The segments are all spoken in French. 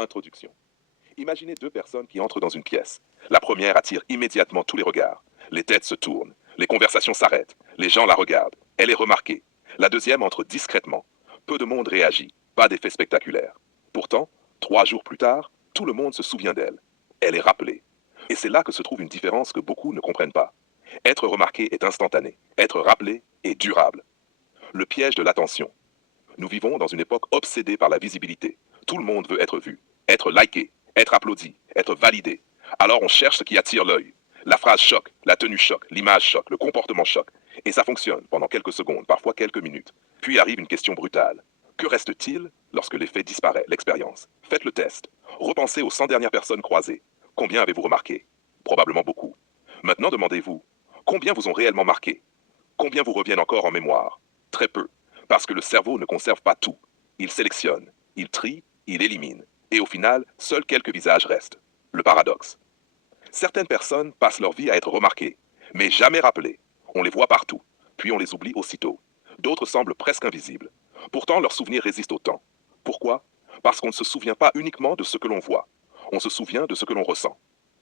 Introduction. Imaginez deux personnes qui entrent dans une pièce. La première attire immédiatement tous les regards. Les têtes se tournent, les conversations s'arrêtent, les gens la regardent. Elle est remarquée. La deuxième entre discrètement. Peu de monde réagit, pas d'effet spectaculaire. Pourtant, 3 jours plus tard, tout le monde se souvient d'elle. Elle est rappelée. Et c'est là que se trouve une différence que beaucoup ne comprennent pas. Être remarqué est instantané, être rappelé est durable. Le piège de l'attention. Nous vivons dans une époque obsédée par la visibilité. Tout le monde veut être vu, être liké, être applaudi, être validé. Alors on cherche ce qui attire l'œil. La phrase choque, la tenue choque, l'image choque, le comportement choque. Et ça fonctionne pendant quelques secondes, parfois quelques minutes. Puis arrive une question brutale. Que reste-t-il lorsque l'effet disparaît, l'expérience? Faites le test. Repensez aux 100 dernières personnes croisées. Combien avez-vous remarqué? Probablement beaucoup. Maintenant demandez-vous, combien vous ont réellement marqué? Combien vous reviennent encore en mémoire? Très peu. Parce que le cerveau ne conserve pas tout. Il sélectionne, il trie, il élimine. Et au final, seuls quelques visages restent. Le paradoxe. Certaines personnes passent leur vie à être remarquées, mais jamais rappelées. On les voit partout, puis on les oublie aussitôt. D'autres semblent presque invisibles. Pourtant, leurs souvenirs résistent au temps. Pourquoi? Parce qu'on ne se souvient pas uniquement de ce que l'on voit. On se souvient de ce que l'on ressent.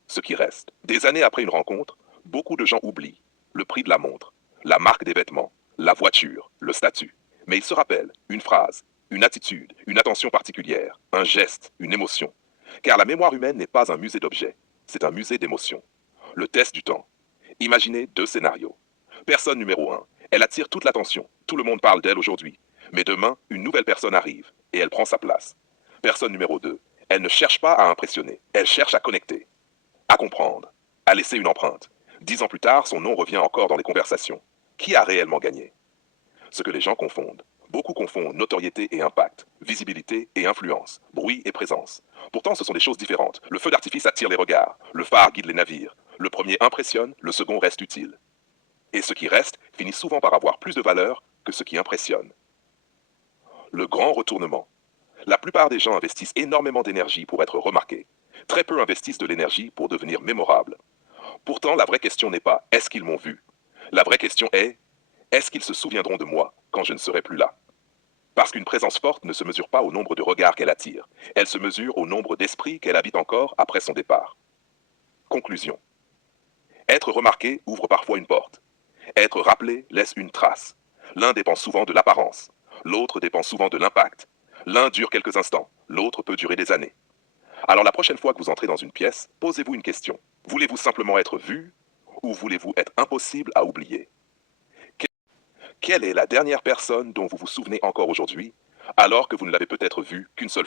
Ce qui reste. Des années après une rencontre, beaucoup de gens oublient le prix de la montre, la marque des vêtements, la voiture, le statut. Mais ils se rappellent une phrase, une attitude, une attention particulière, un geste, une émotion. Car la mémoire humaine n'est pas un musée d'objets, c'est un musée d'émotions. Le test du temps. Imaginez deux scénarios. Personne numéro 1. Elle attire toute l'attention. Tout le monde parle d'elle aujourd'hui. Mais demain, une nouvelle personne arrive et elle prend sa place. Personne numéro 2. Elle ne cherche pas à impressionner. Elle cherche à connecter, à comprendre, à laisser une empreinte. 10 ans plus tard, son nom revient encore dans les conversations. Qui a réellement gagné? Ce que les gens confondent. Beaucoup confondent notoriété et impact, visibilité et influence, bruit et présence. Pourtant, ce sont des choses différentes. Le feu d'artifice attire les regards, le phare guide les navires. Le premier impressionne, le second reste utile. Et ce qui reste finit souvent par avoir plus de valeur que ce qui impressionne. Le grand retournement. La plupart des gens investissent énormément d'énergie pour être remarqués. Très peu investissent de l'énergie pour devenir mémorables. Pourtant, la vraie question n'est pas « est-ce qu'ils m'ont vu ?» La vraie question est « est-ce qu'ils se souviendront de moi quand je ne serai plus là ?» Parce qu'une présence forte ne se mesure pas au nombre de regards qu'elle attire. Elle se mesure au nombre d'esprits qu'elle habite encore après son départ. Conclusion. Être remarqué ouvre parfois une porte. Être rappelé laisse une trace. L'un dépend souvent de l'apparence. L'autre dépend souvent de l'impact. L'un dure quelques instants. L'autre peut durer des années. Alors la prochaine fois que vous entrez dans une pièce, posez-vous une question. Voulez-vous simplement être vu ou voulez-vous être impossible à oublier? Quelle est la dernière personne dont vous vous souvenez encore aujourd'hui, alors que vous ne l'avez peut-être vue qu'une seule fois?